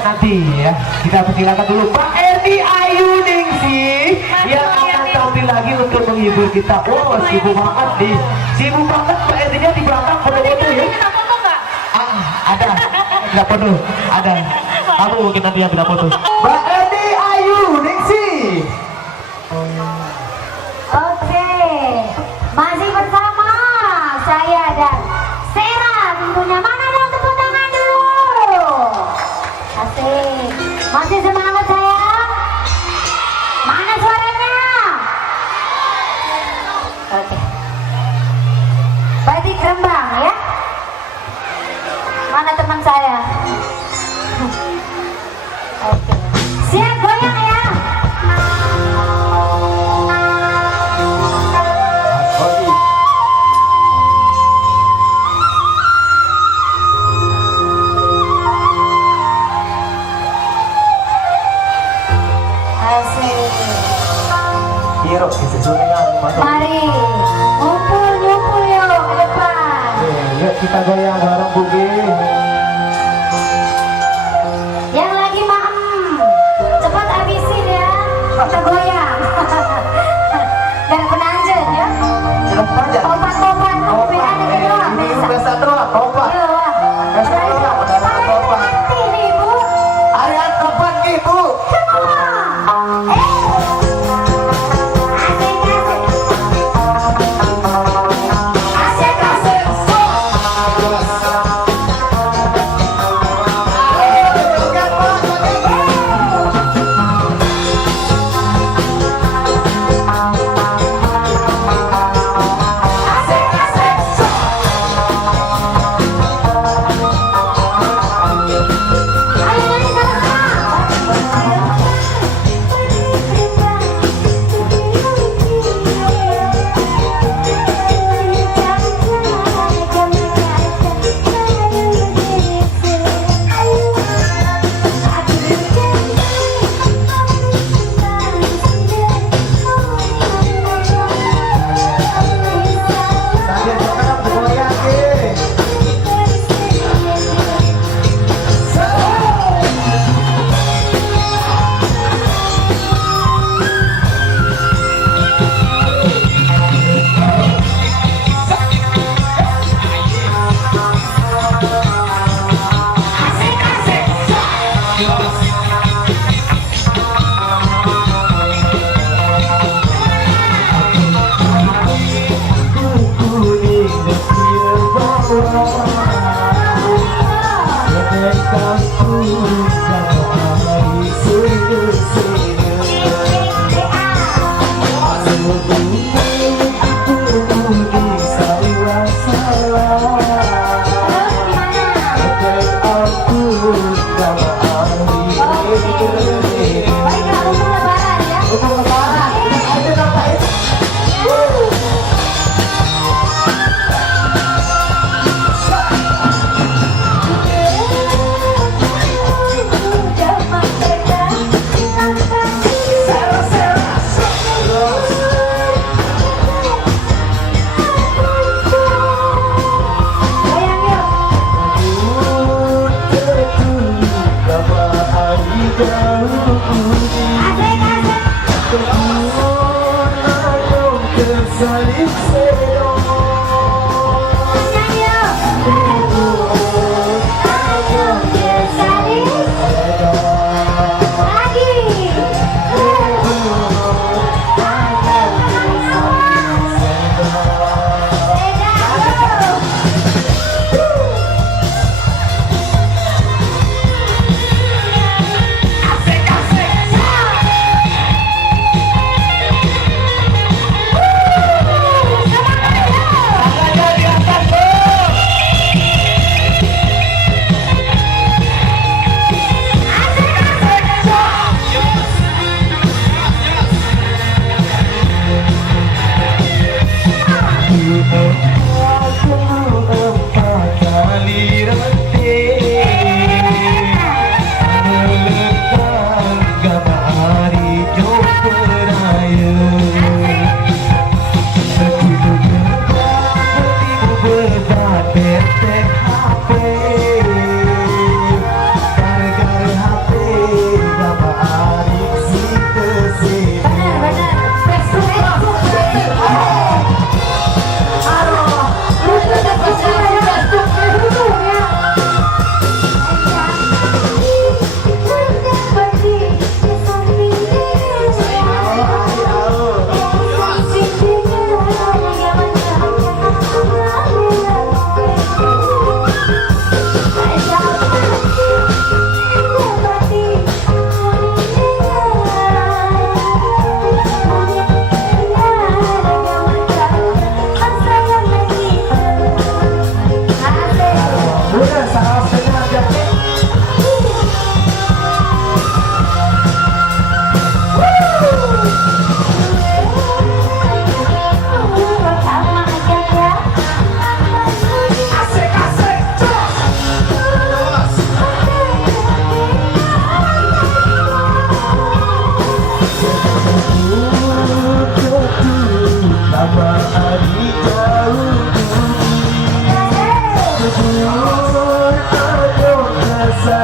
nanti ya. Kita persilakan dulu Pak Erdi Ayuningsi yang akan tampil lagi untuk menghibur kita. Oh, sibuk banget nih. Sibuk banget Pak Erdinya di belakang foto-foto ya. Ada. Tidak penuh. Ada. Kamu mungkin nanti yang tidak foto. Pak Erdi Ayuningsi. Oke, masih bersama saya dan Sera tentunya. Mana dong tepuk tangan dulu. Asik. Masih semangat saya. Mana suaranya? Oke. Berarti Rembang ya. Mana teman saya? Oke. Siap goyang ya. Mari ngumpul yuk ke depan. Yuk kita goyang bareng Bugi. Yang lagi maem cepat habisin ya. Kita goyang. Dan penanjut ya. Topat-topat kopian itu doang. Ini biasa doang, topat. Iya wah. Biasa doang, udah topat. Ini ibu. Area topat ibu.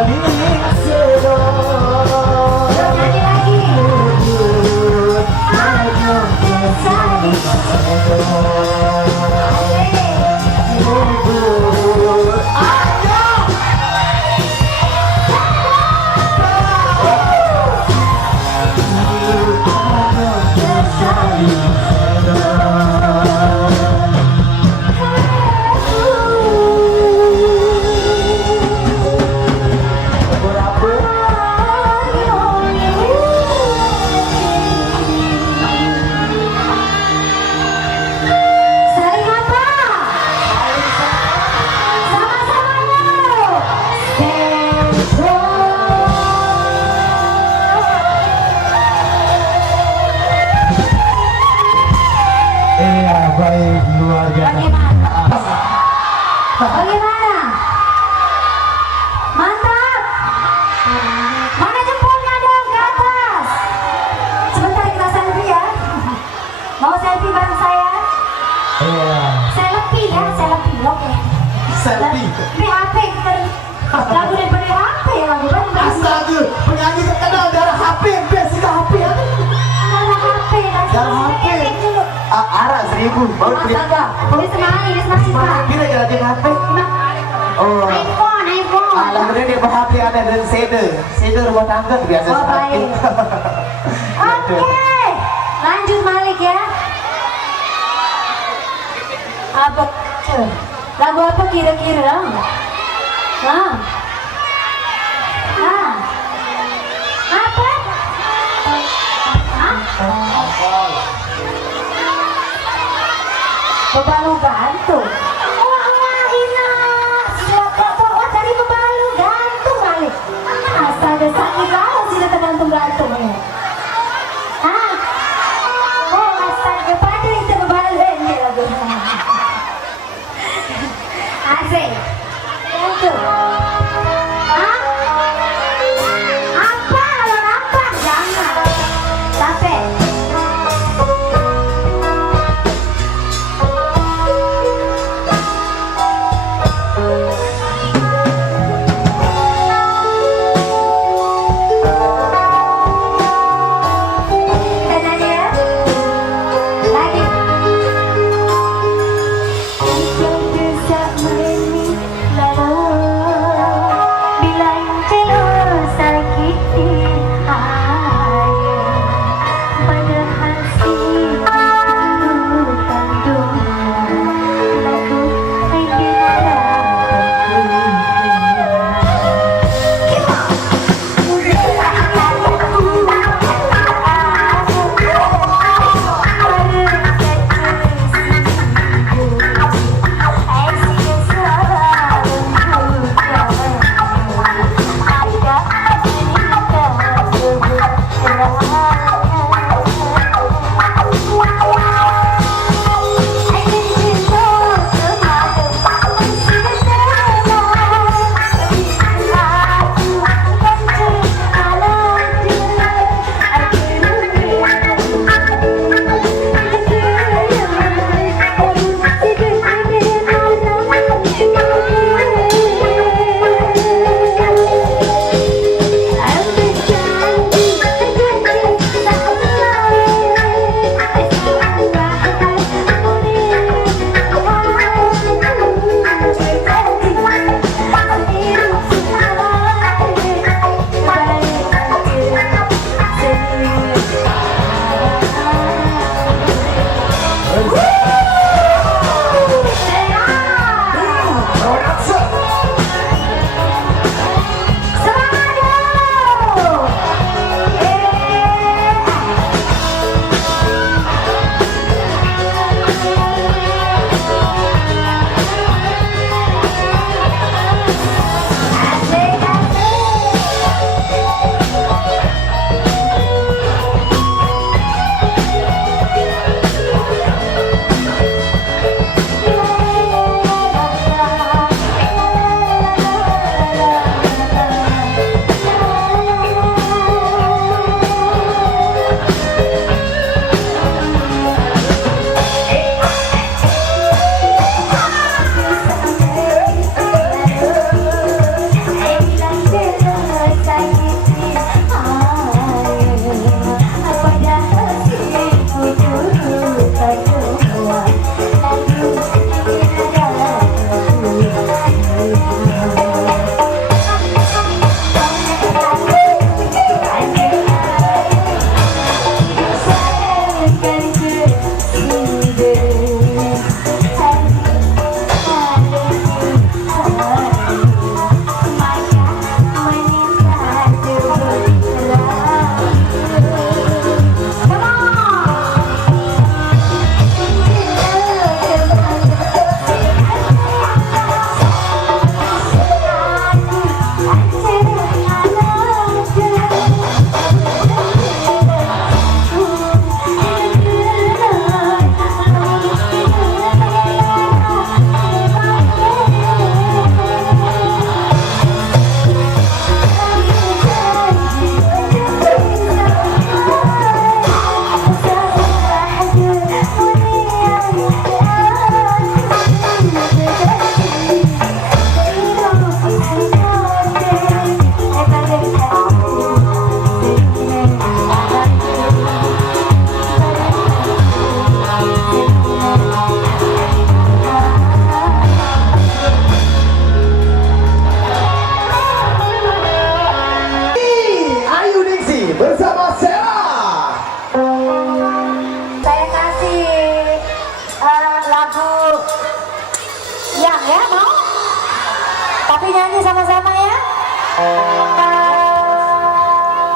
saling sedot. Nyanyi lagi. Ayo saling sedot. Saling apa? Sama-sama yuk. Iya, baik, luar biasa. Bagaimana? Bagaimana? Mantap. Mana jempolnya dong ke atas? Sebentar kita selfie ya. Mau selfie bareng saya? Iya. Selfie ya, selfie. Oke. Selfie. Di HP kita lagu daripada HP ya lagu kan. Astaga, penyanyi terkenal darah HP, basic HP ya. Ada HP dan Darah HP. Arah 1000, baru beli. Astaga, ini semangin Pak. Kira jalan HP. Oh. iPhone. Alhamdulillah dia HP ada dan seder rumah tangga biasa Oh, sekali. baik. Oke, lanjut Malik ya. Apa? Lagu apa kira-kira? Hah? Hah? Apa? Hah? Bebalu gantung. Wah, Ina. Siapa bawa tadi bebalu gantung Malik? Astaga, sakit banget sih tergantung-gantung ya. Hah? Oh, astaga, pada itu bebalu ini lagu. Asik. Gantung. Hah? Apa? Kalau nampak? Jangan. Capek.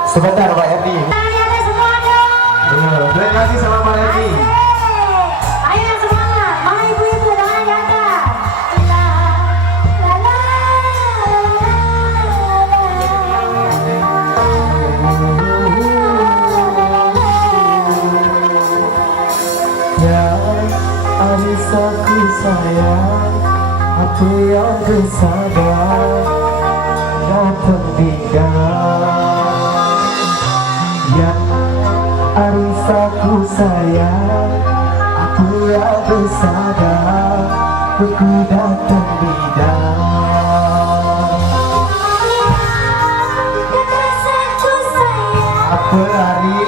Sebentar Pak Erdi. Tanya semua dong. Terima kasih sama Pak Erdi. Ayo yang semangat, mana ibu-ibu tangan di atas. La, la, la, Ya Arisaku sayang, apa yang bersabar datang tinggal. Ya Arisaku sayang, aku yang bersadar, aku datang bidang. kekasihku sayang, Apa hari?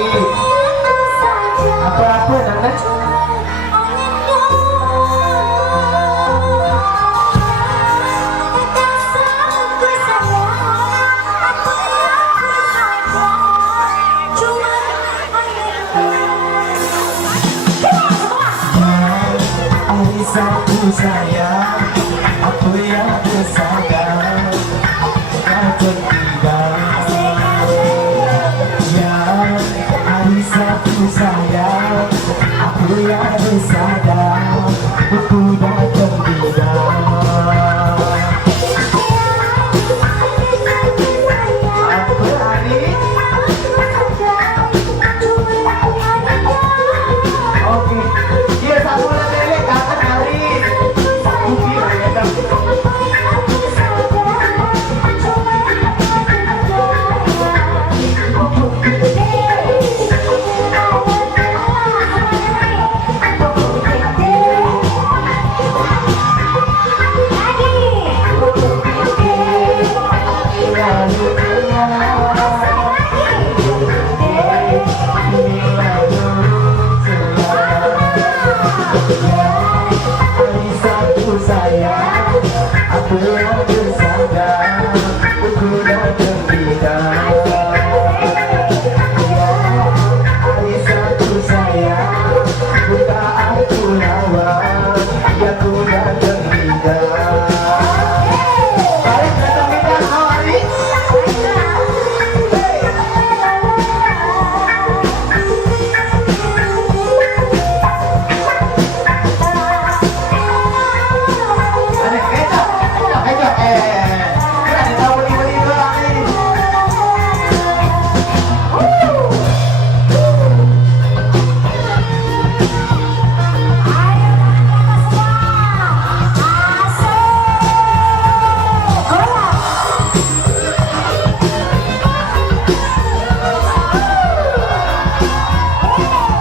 aku saja. Apa Nana? Arisaku sayang, aku yang bersadar, datang tidak. Ya Arisaku sayang, aku yang bersadar, aku datang tidak. Apa hari? Oke, dia tak boleh lele kangen hari. Bukti ya dah. Yeah.